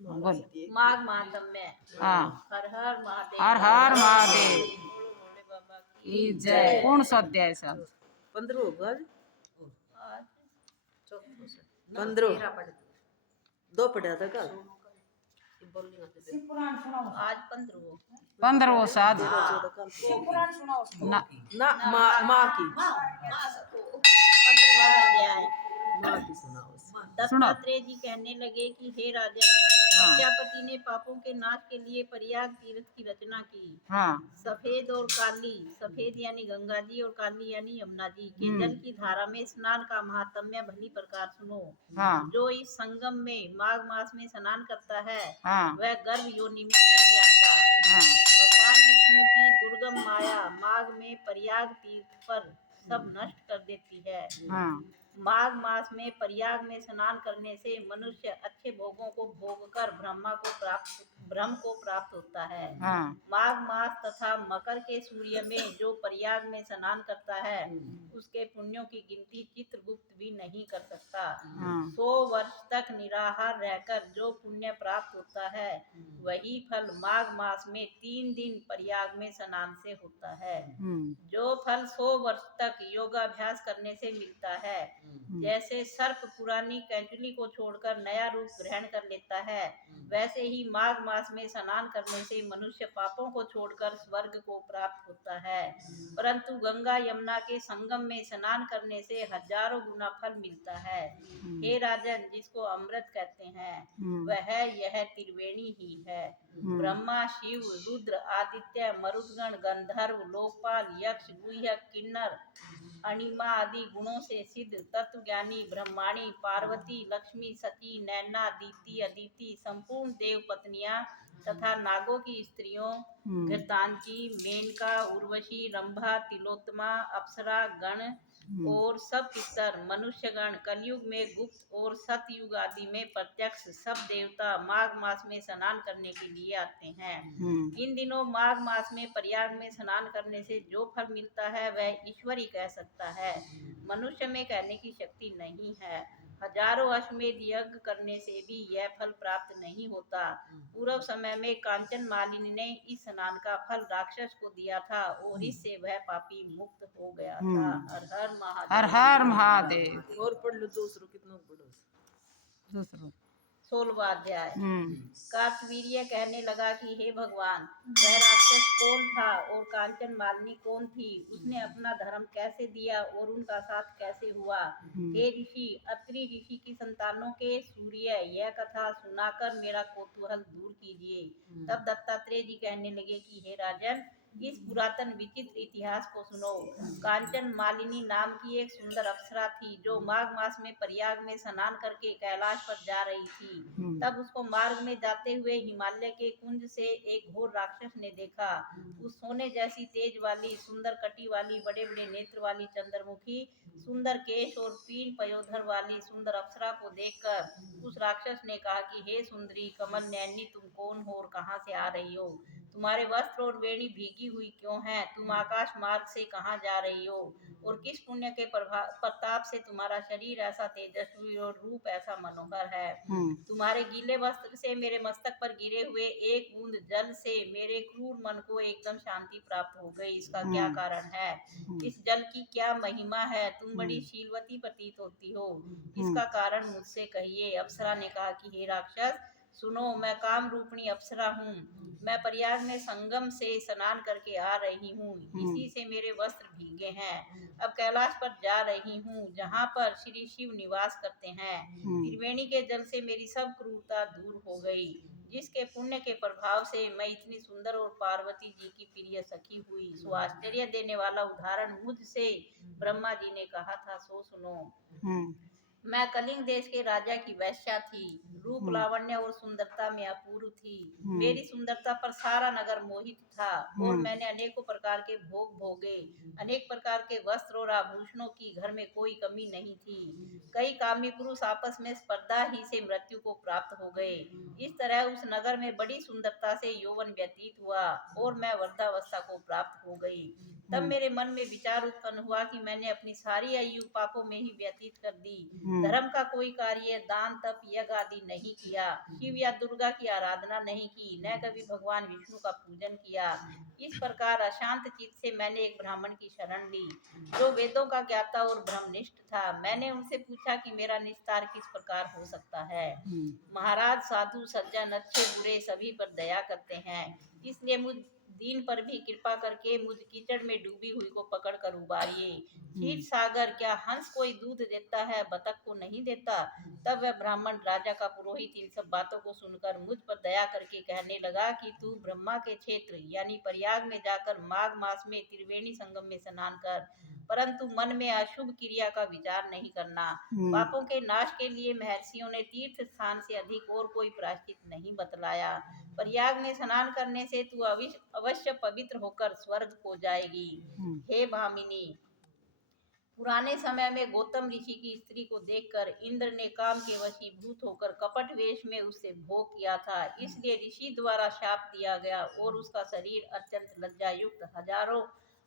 बोल। माघ महात्म्य। हाँ। हर हर महादेव। हर हर महादेव बोलो भोले बाबा की की जय। कौन सा अध्याय से? 15 होगा आज 15 दो पढ़ा था कल। आज 15 15 साध 13 14 कल ना। ना माँ की 15वां अध्याय। माँ की सुनाओ। दत्तात्रेय जी कहने लगे कि हे राजन, हाँ। प्रजापति ने पापों के नाश के लिए प्रयाग तीर्थ की रचना की। हाँ। सफेद और काली, सफेद यानी गंगा जी और काली यानी यमुना जी के जल की धारा में स्नान का महात्म्य भली प्रकार सुनो। हाँ। जो इस संगम में माघ मास में स्नान करता है, हाँ। वह गर्भ योनि में नहीं आता। हाँ। भगवान विष्णु की दुर्गम माया माघ में प्रयाग तीर्थ पर सब नष्ट कर देती है। हाँ। माघ मास में प्रयाग में स्नान करने से मनुष्य अच्छे भोगों को भोगकर ब्रह्म को प्राप्त होता है। हाँ। माघ मास तथा मकर के सूर्य में जो प्रयाग में स्नान करता है, उसके पुण्यों की गिनती चित्रगुप्त भी नहीं कर सकता। हाँ। 100 वर्ष तक निराहार रहकर जो पुण्य प्राप्त होता है, वही फल माघ मास में 3 दिन प्रयाग में स्नान से होता है। जो फल 100 वर्ष तक योगाभ्यास करने से मिलता है, जैसे सर्प पुरानी कैंचुली को छोड़कर नया रूप ग्रहण कर लेता है, वैसे ही माघ मास में स्नान करने से मनुष्य पापों को छोड़कर स्वर्ग को प्राप्त होता है। परंतु गंगा यमुना के संगम में स्नान करने से हजारों गुना फल मिलता है। हे राजन, जिसको अमृत कहते हैं, वह यह त्रिवेणी ही है। ब्रह्मा, शिव, रुद्र, आदित्य, मरुदगण, गंधर्व, लोकपाल, यक्ष, गुह्यक, किन्नर, अणिमा आदि गुणों से सिद्ध तत्वज्ञानी ब्रह्माणी, पार्वती, लक्ष्मी, सती, नैना, दीप्ति, अदिति, संपूर्ण देव पत्नियां तथा नागों की स्त्रियों घृतांची, मेनका, उर्वशी, रंभा, तिलोत्तमा, अप्सरा गण और सब पितर मनुष्यगण, कलयुग में गुप्त और सतयुग आदि में प्रत्यक्ष सब देवता माघ मास में स्नान करने के लिए आते हैं। इन दिनों माघ मास में प्रयाग में स्नान करने से जो फल मिलता है, वह ईश्वर ही कह सकता है। मनुष्य में कहने की शक्ति नहीं है। हजारों अश्वमेध यज्ञ करने से भी यह फल प्राप्त नहीं होता। पूर्व समय में कांचन मालिनी ने इस स्नान का फल राक्षस को दिया था और इससे वह पापी मुक्त हो गया था। हर हर महादेव। हर हर महादेव। और पढ़ लो दूसरो कितना पढ़ो। दूसरो 16वां अध्याय। कार्तवीर्य कहने लगा कि हे भगवान, वह राक्षस कौन था और कांचन मालिनी कौन थी? उसने अपना धर्म कैसे दिया और उनका साथ कैसे हुआ? हे ऋषि, अत्रि ऋषि की संतानों के सूर्य, यह कथा सुनाकर मेरा कौतूहल दूर कीजिए। तब दत्तात्रेय जी कहने लगे कि हे राजन, इस पुरातन विचित्र इतिहास को सुनो। कांचन मालिनी नाम की एक सुंदर अप्सरा थी, जो माघ मास में प्रयाग में स्नान करके कैलाश पर जा रही थी। तब उसको मार्ग में जाते हुए हिमालय के कुंज से एक घोर राक्षस ने देखा। उस सोने जैसी तेज वाली, सुंदर कटी वाली, बड़े बड़े नेत्र वाली, चंद्रमुखी, सुंदर केश और पीन पयोधर वाली सुंदर अप्सरा को देखकर उस राक्षस ने कहा कि हे सुंदरी कमल नयनी, तुम कौन हो और कहाँ से आ रही हो? तुम्हारे वस्त्र और वेणी भीगी हुई क्यों हैं? तुम आकाश मार्ग से कहाँ जा रही हो? और किस पुण्य के प्रताप से तुम्हारा शरीर ऐसा तेजस्वी और रूप ऐसा मनोहर है? तुम्हारे गीले वस्त्र से मेरे मस्तक पर गिरे हुए एक बूंद जल से मेरे क्रूर मन को एकदम शांति प्राप्त हो गई। इसका क्या कारण है? इस जल की क्या महिमा है? तुम बड़ी शीलवती प्रतीत होती हो, इसका कारण मुझसे कहिए। अप्सरा ने कहा कि हे राक्षस, सुनो, मैं काम रूपणी अप्सरा हूँ। मैं प्रयाग में संगम से स्नान करके आ रही हूँ, इसी से मेरे वस्त्र भीगे हैं। अब कैलाश पर जा रही हूँ, जहाँ पर श्री शिव निवास करते हैं। त्रिवेणी के जल से मेरी सब क्रूरता दूर हो गई, जिसके पुण्य के प्रभाव से मैं इतनी सुंदर और पार्वती जी की प्रिय सखी हुई। सो आश्चर्य देने वाला उदाहरण मुझसे ब्रह्मा जी ने कहा था, सो सुनो। मैं कलिंग देश के राजा की वैश्या थी, रूप लावण्य और सुंदरता में अपूर्व थी। मेरी सुंदरता पर सारा नगर मोहित था और मैंने अनेकों प्रकार के भोग भोगे। अनेक प्रकार के वस्त्र और आभूषणों की घर में कोई कमी नहीं थी। कई कामी पुरुष आपस में स्पर्धा ही से मृत्यु को प्राप्त हो गए। इस तरह उस नगर में बड़ी सुंदरता से यौवन व्यतीत हुआ और मैं वृद्धावस्था को प्राप्त हो गई। तब मेरे मन में विचार उत्पन्न हुआ कि मैंने अपनी सारी आयु पापों में ही व्यतीत कर दी। धर्म का कोई कार्य, दान, तप, यज्ञ आदि नहीं किया, शिव या दुर्गा की आराधना नहीं की, न कभी भगवान विष्णु का पूजन किया। इस प्रकार अशांत चित्त से मैंने एक ब्राह्मण की शरण ली, जो वेदों का ज्ञाता और ब्रह्मनिष्ठ था। मैंने उनसे पूछा कि मेरा निस्तार किस प्रकार हो सकता है। महाराज, साधु सज्जन अच्छे बुरे सभी पर दया करते हैं, इसलिए मुझ दीन पर भी कृपा करके मुझ कीचड़ में डूबी हुई को पकड़ कर उबारिए। क्षीर सागर, क्या हंस कोई दूध देता है, बतख को नहीं देता? तब वह ब्राह्मण राजा का पुरोहित इन सब बातों को सुनकर मुझ पर दया करके कहने लगा कि तू ब्रह्मा के क्षेत्र यानी प्रयाग में जाकर माघ मास में त्रिवेणी संगम में स्नान कर, परंतु मन में अशुभ क्रिया का विचार नहीं करना। पापों के नाश के लिए महर्षियों ने तीर्थ स्थान से अधिक और कोई प्रायश्चित नहीं बतलाया। प्रयाग में स्नान करने से तू अवश्य पवित्र होकर स्वर्ग को जाएगी। हे भामिनी, पुराने समय में गौतम ऋषि की स्त्री को देखकर इंद्र ने काम के वशीभूत होकर कपट वेश में उससे भोग किया था, इसलिए ऋषि द्वारा शाप दिया गया और उसका शरीर अत्यंत लज्जा युक्त हजारों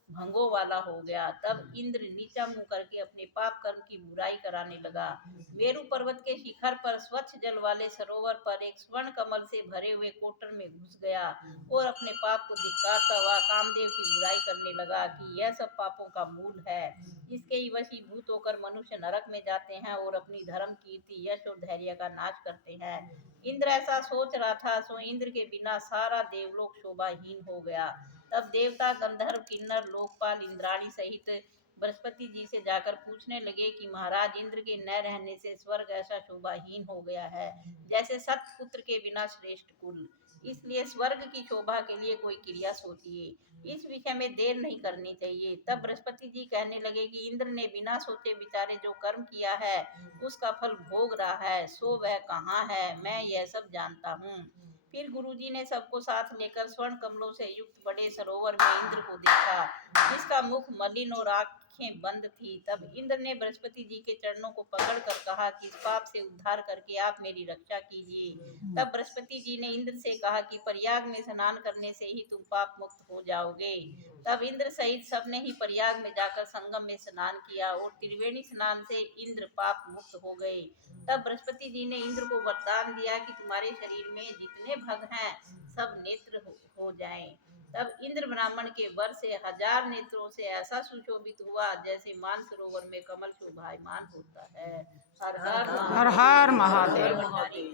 भंगों वाला हो गया। तब इंद्र नीचा मुंह करके अपने पाप कर्म की बुराई कराने लगा। मेरु पर्वत के शिखर पर स्वच्छ जल वाले सरोवर पर एक स्वर्ण कमल से भरे हुए कोटर में घुस गया और अपने पाप को धिक्कारता हुआ कामदेव की बुराई करने लगा कि यह सब पापों का मूल है। इसके ही वशीभूत होकर मनुष्य नरक में जाते हैं और अपनी धर्म, कीर्ति, यश और धैर्य का नाश करते हैं। इंद्र ऐसा सोच रहा था, सो इंद्र के बिना सारा देवलोक शोभाहीन हो गया। तब देवता, गंधर्व, किन्नर, लोकपाल, इंद्राणी सहित बृहस्पति जी से जाकर पूछने लगे कि महाराज, इंद्र के न रहने से स्वर्ग ऐसा शोभाहीन हो गया है जैसे सतपुत्र के बिना श्रेष्ठ कुल, इसलिए स्वर्ग की शोभा के लिए कोई क्रिया सोचिए, इस विषय में देर नहीं करनी चाहिए। तब बृहस्पति जी कहने लगे कि इंद्र ने बिना सोचे विचारे जो कर्म किया है उसका फल भोग रहा है, सो वह कहाँ है, मैं यह सब जानता हूँ। फिर गुरुजी ने सबको साथ लेकर स्वर्ण कमलों से युक्त बड़े सरोवर में इंद्र को देखा, जिसका मुख मलिन और आंखें बंद थी। तब इंद्र ने बृहस्पति जी के चरणों को पकड़कर कहा कि इस पाप से उद्धार करके आप मेरी रक्षा कीजिए। तब बृहस्पति जी ने इंद्र से कहा कि प्रयाग में स्नान करने से ही तुम पाप मुक्त हो जाओगे। तब इंद्र सहित सबने ही प्रयाग में जाकर संगम में स्नान किया और त्रिवेणी स्नान से इंद्र पाप मुक्त हो गए। तब बृहस्पति जी ने इंद्र को वरदान दिया कि तुम्हारे शरीर में जितने भग हैं सब नेत्र हो जाएं। तब इंद्र ब्राह्मण के वर से 1000 नेत्रों से ऐसा सुशोभित हुआ जैसे मानसरोवर में कमल शोभायमान होता है। हर हर हर हर महादेव। महादेव।